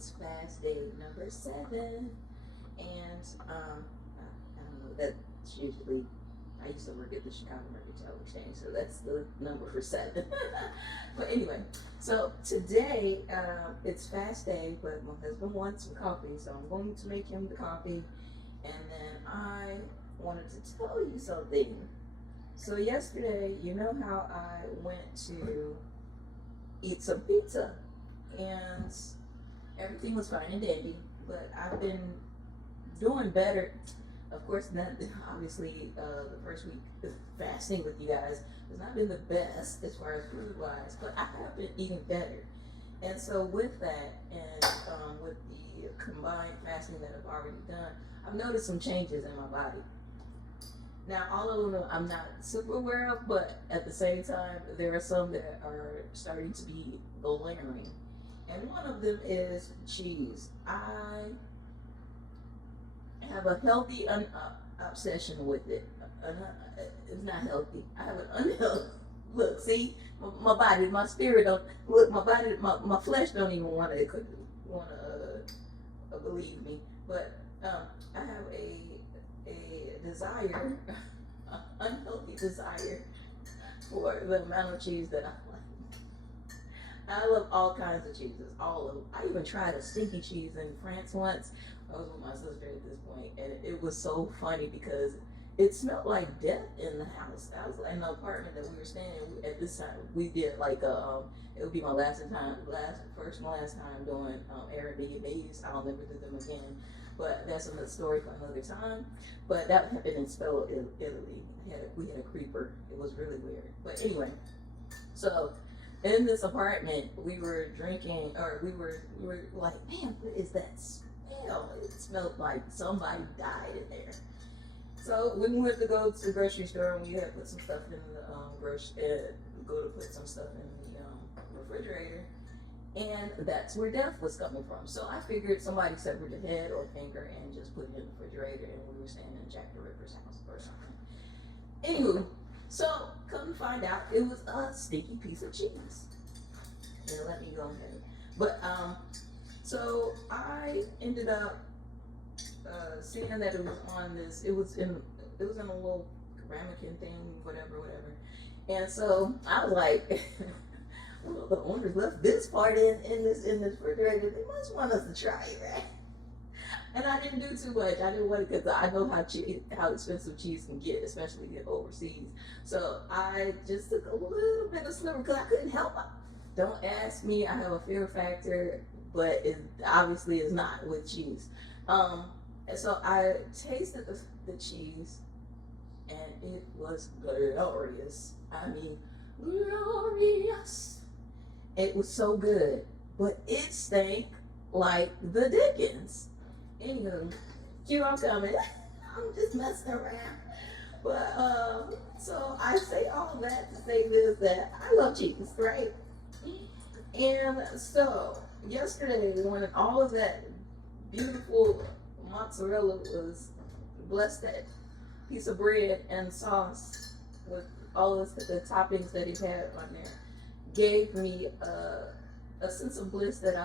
It's fast day number 7, and I don't know. That's usually I used to work at the Chicago Mercantile Exchange, so that's the number for 7. But anyway, so today it's fast day, but my husband wants some coffee, so I'm going to make him the coffee, and then I wanted to tell you something. So yesterday, you know how I went to eat some pizza, and everything was fine and dandy, but I've been doing better. Of course, not obviously the first week of fasting with you guys has not been the best as far as food wise, but I have been eating better. And so with that, and with the combined fasting that I've already done, I've noticed some changes in my body. Now, all of them I'm not super aware of, but at the same time, there are some that are starting to be glaring. And one of them is cheese. I have a healthy obsession with it. It's not healthy. I have an unhealthy. Look, see, my body, my spirit don't look. My body, my flesh don't even want to believe me. But I have a desire, unhealthy desire for the amount of cheese that I like. I love all kinds of cheeses, all of them. I even tried a stinky cheese in France once. I was with my sister at this point, and it was so funny because it smelled like death in the house. I was in the apartment that we were staying in. At this time, we did like it would be my first and last time doing Airbnbs. I'll never do them again. But that's another story for another time. But that happened in Spello, Italy. We had a creeper. It was really weird. But anyway, so in this apartment, we were drinking, or we were like, man, what is that smell? It smelled like somebody died in there. So we went to go to the grocery store, and we had put some stuff in the go to put some stuff in the refrigerator, and that's where death was coming from. So I figured somebody severed a head or finger and just put it in the refrigerator, and we were staying in Jack the Ripper's house or something. Anywho, so come to find out, it was a sticky piece of cheese. Here, let me go ahead. But so I ended up seeing that it was on this. It was in a little ramekin thing, whatever. And so I was like, well, the owners left this part in this refrigerator. They must want us to try it, right? And I didn't do too much. I didn't want it because I know how expensive cheese can get, especially overseas. So I just took a little bit of sliver because I couldn't help it. Don't ask me. I have a fear factor, but it obviously is not with cheese. And so I tasted the cheese, and it was glorious. I mean, glorious. It was so good, but it stank like the Dickens. Anywho, here I'm coming. I'm just messing around. But so I say all that to say this, that I love cheese, right? And so yesterday, when all of that beautiful mozzarella was blessed, that piece of bread and sauce with all of the toppings that he had on there, gave me a sense of bliss that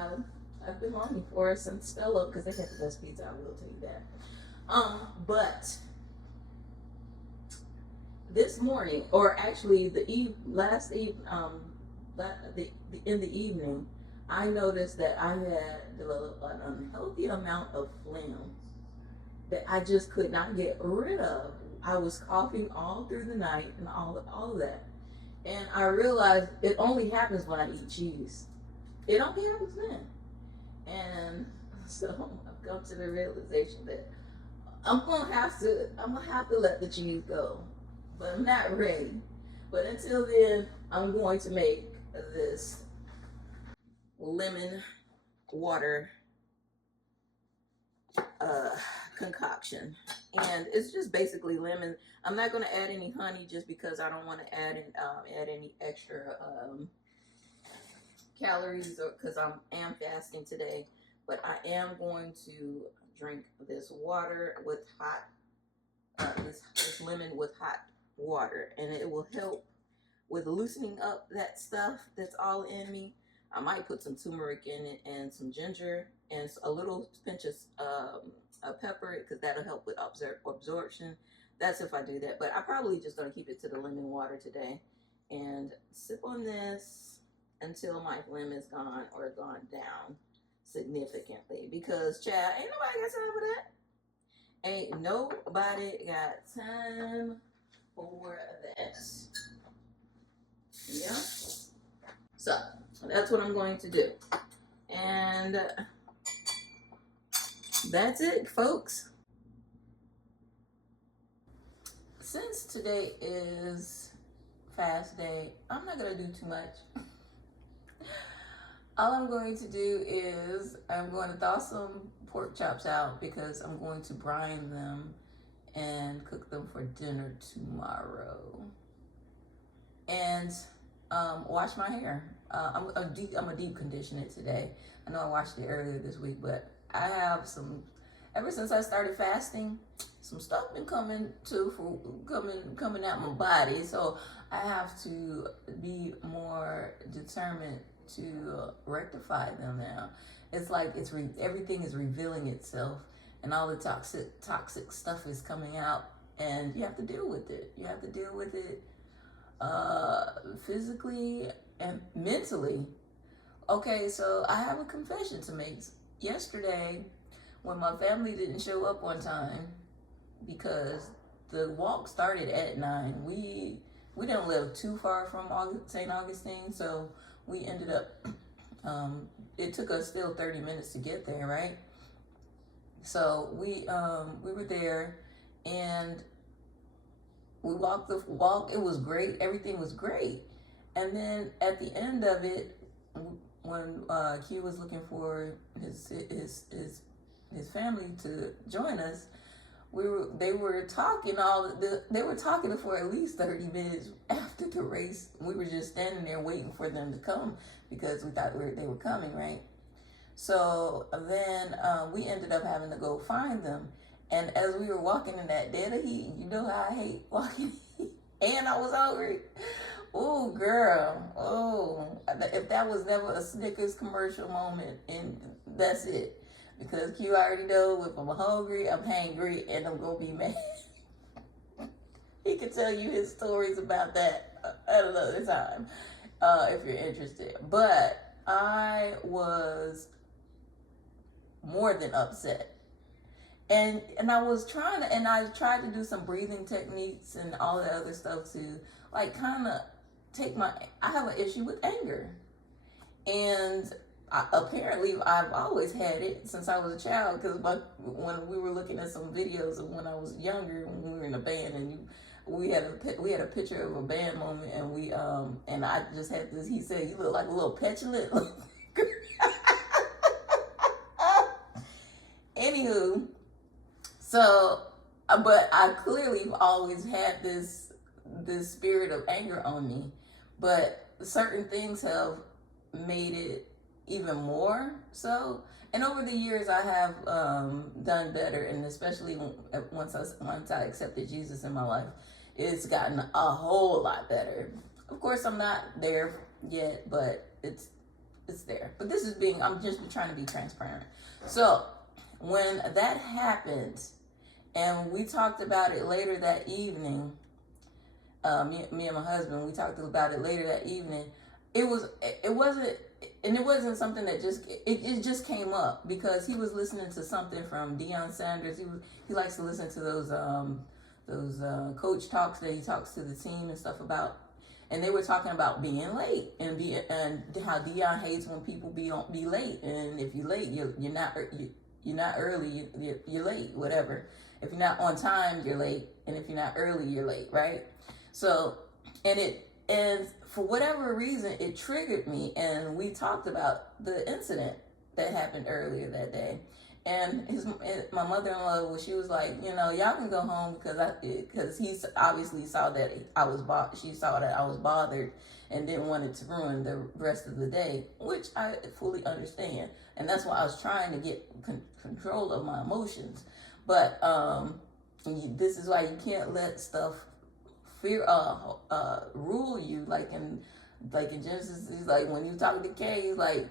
I've been longing for since Spello, because they had the best pizza. I will tell you that. But this morning, or actually in the evening, I noticed that I had developed an unhealthy amount of phlegm that I just could not get rid of. I was coughing all through the night and all of that. And I realized it only happens when I eat cheese. It only happens then. And so I've come to the realization that I'm gonna have to let the cheese go. But I'm not ready. But until then, I'm going to make this lemon water concoction, and it's just basically lemon. I'm not going to add any honey just because I don't want to add any extra calories, or because I am fasting today. But I am going to drink this water with hot this lemon with hot water, and it will help with loosening up that stuff that's all in me. I might put some turmeric in it and some ginger and a little pinch of pepper, because that'll help with absorption. That's if I do that. But I probably just gonna keep it to the lemon water today and sip on this until my phlegm is gone or gone down significantly. Because child, ain't nobody got time for that. Ain't nobody got time for that. Yeah. So that's what I'm going to do. And that's it, folks. Since today is fast day, I'm not going to do too much. All I'm going to do is I'm going to thaw some pork chops out because I'm going to brine them and cook them for dinner tomorrow. And wash my hair. I'm a deep condition it today. I know I washed it earlier this week, but I have some, ever since I started fasting, some stuff been coming out my body. So I have to be more determined to rectify them now. It's like everything is revealing itself, and all the toxic stuff is coming out, and you have to deal with it. You have to deal with it physically and mentally. Okay, so I have a confession to make. Yesterday, when my family didn't show up on time because the walk started at 9, we didn't live too far from St. Augustine, so we ended up it took us still 30 minutes to get there, right? So we were there and we walked the walk. It was great. Everything was great. And then at the end of it, when Q was looking for his family to join us, they were talking for at least 30 minutes after the race. We were just standing there waiting for them to come because we thought they were coming, right? So then we ended up having to go find them. And as we were walking in that dead of heat, you know how I hate walking and I was hungry. Oh, girl. Oh, if that was never a Snickers commercial moment, and that's it. Because Q already know if I'm hungry, I'm hangry, and I'm going to be mad. He can tell you his stories about that at another time if you're interested. But I was more than upset. And I tried to do some breathing techniques and all that other stuff to like kind of I have an issue with anger. And apparently I've always had it since I was a child, because when we were looking at some videos of when I was younger, when we were in a band, and we had a picture of a band moment, and we and I just had this. He said, "You look like a little petulant." Anywho, so but I clearly always had this spirit of anger on me, but certain things have made it even more so. And over the years I have done better, and especially once I accepted Jesus in my life, it's gotten a whole lot better. Of course I'm not there yet, but it's there. But I'm just trying to be transparent. So when that happened, and we talked about it later that evening, me and my husband, we talked about it later that evening. It wasn't something that it just came up because he was listening to something from Deion Sanders. He likes to listen to those coach talks that he talks to the team and stuff about, and they were talking about being late and how Deion hates when people be late, and if you're late, you're not early, you're late, whatever. If you're not on time, you're late, and if you're not early, you're late, right? So, and for whatever reason, it triggered me, and we talked about the incident that happened earlier that day. And my mother-in-law, she was like, y'all can go home because he obviously saw that she saw that I was bothered and didn't want it to ruin the rest of the day, which I fully understand. And that's why I was trying to get control of my emotions. But this is why you can't let stuff rule you, like in Like in Genesis, he's like, when you talking to Cain, he's like,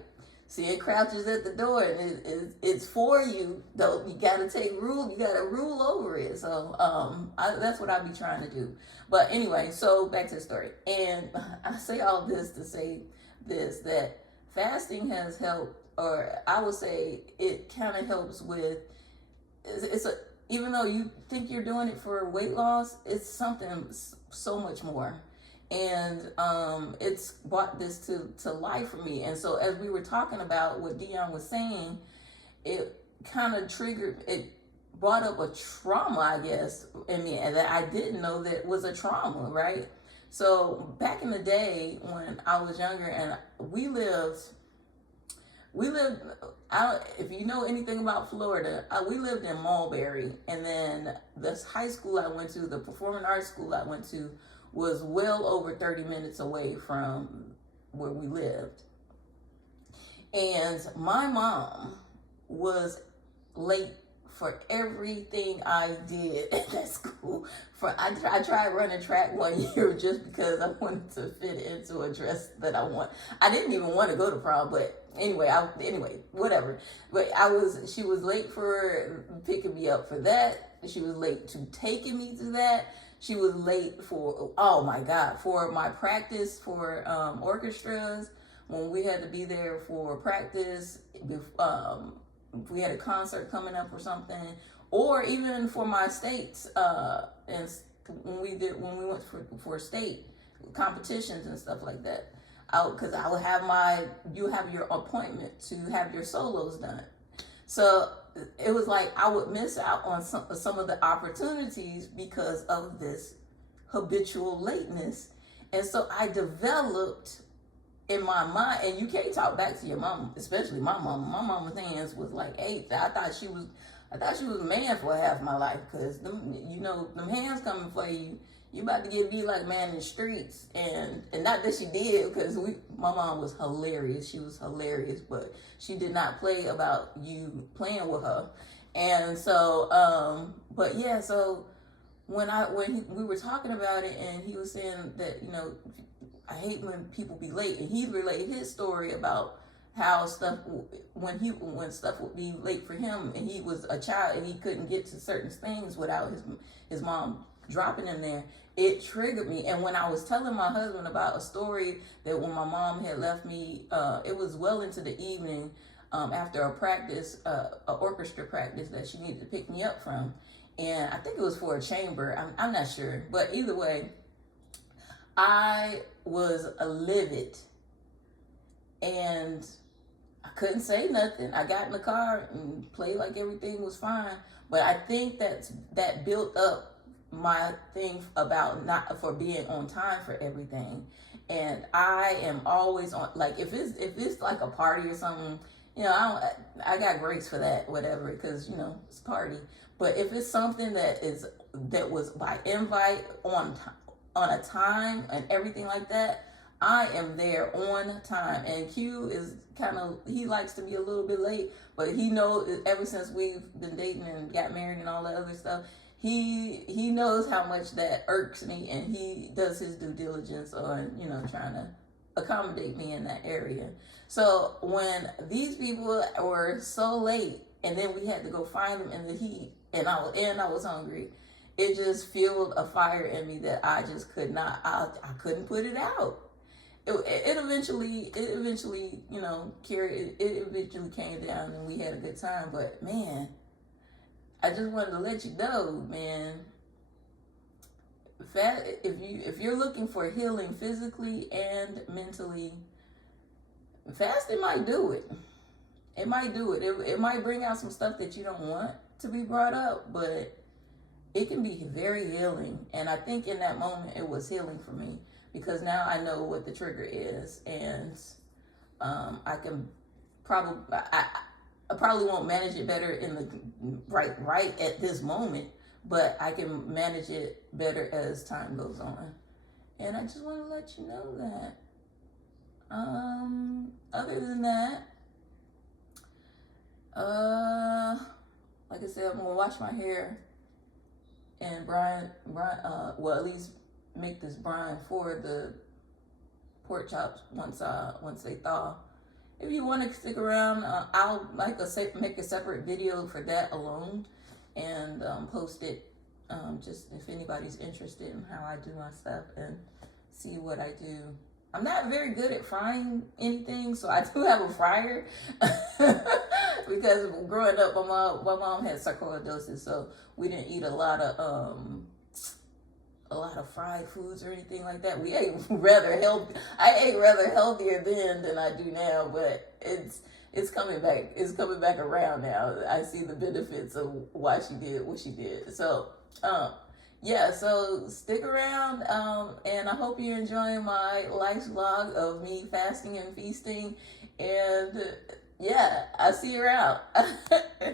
sin crouches at the door, and it's for you. Though you gotta take rule, you gotta rule over it. So that's what I be trying to do. But anyway, so back to the story, and I say all this to say this, that fasting has helped, or I would say it kind of helps with. It's a even though you think you're doing it for weight loss, it's something so much more. And it's brought this to life for me. And so as we were talking about what Dion was saying, it kind of triggered, it brought up a trauma, I guess, in me, and that I didn't know that was a trauma, right? So back in the day when I was younger, and we lived, if you know anything about Florida, we lived in Mulberry, and then this high school I went to, the performing arts school I went to, was well over 30 minutes away from where we lived. And my mom was late for everything I did at that school. I tried running track one year just because I wanted to fit into a dress that I want. I didn't even want to go to prom, but anyway, whatever. But she was late for picking me up for that. She was late to taking me to that. She was late for, oh my God, for my practice for orchestras. When we had to be there for practice, if we had a concert coming up or something, or even for my states, and when we went for state competitions and stuff like that, because I would have you have your appointment to have your solos done. So it was like I would miss out on some of the opportunities because of this habitual lateness. And so I developed in my mind, and you can't talk back to your mom, especially my mom. My mama's hands was like 8. I thought she was a man for half my life, because them hands coming for you. You about to get beat like man in the streets, and not that she did, because my mom was hilarious. She was hilarious, but she did not play about you playing with her. And so, but yeah, so when we were talking about it, and he was saying that, I hate when people be late, and he relayed his story about how stuff when stuff would be late for him, and he was a child and he couldn't get to certain things without his mom dropping him there. It triggered me. And when I was telling my husband about a story that when my mom had left me, it was well into the evening, after a practice, a orchestra practice that she needed to pick me up from, and I think it was for a chamber. I'm not sure, but either way, I was livid, and I couldn't say nothing. I got in the car and played like everything was fine. But I think that built up my thing about not for being on time for everything. And I am always on, like, if it's like a party or something, I got grace for that, whatever, because it's a party. But if it's something that was by invite on a time and everything like that, I am there on time. And Q is he likes to be a little bit late, but he knows ever since we've been dating and got married and all that other stuff, he knows how much that irks me, and he does his due diligence on, trying to accommodate me in that area. So when these people were so late, and then we had to go find them in the heat, and I was hungry, it just fueled a fire in me that I just could not, I couldn't put it out. It eventually, it eventually came down, and we had a good time. But man, I just wanted to let you know, man, if you're looking for healing physically and mentally, fasting might do it. It might do it. It might bring out some stuff that you don't want to be brought up, but it can be very healing. And I think in that moment it was healing for me, because now I know what the trigger is, and I can I probably won't manage it better in the right at this moment, but I can manage it better as time goes on. And I just want to let you know that. Other than that, like I said, I'm gonna wash my hair and brine, well, at least make this brine for the pork chops once they thaw. If you want to stick around, I'll make a separate video for that alone, and post it. Just if anybody's interested in how I do my stuff and see what I do. I'm not very good at frying anything, so I do have a fryer because growing up, my mom had sarcoidosis, so we didn't eat a lot of fried foods or anything like that. We ate rather healthy. I ate rather healthier then than I do now, but it's coming back. It's coming back around now. I see the benefits of why she did what she did. So, yeah, so stick around, and I hope you're enjoying my life vlog of me fasting and feasting, and yeah, I'll see you around.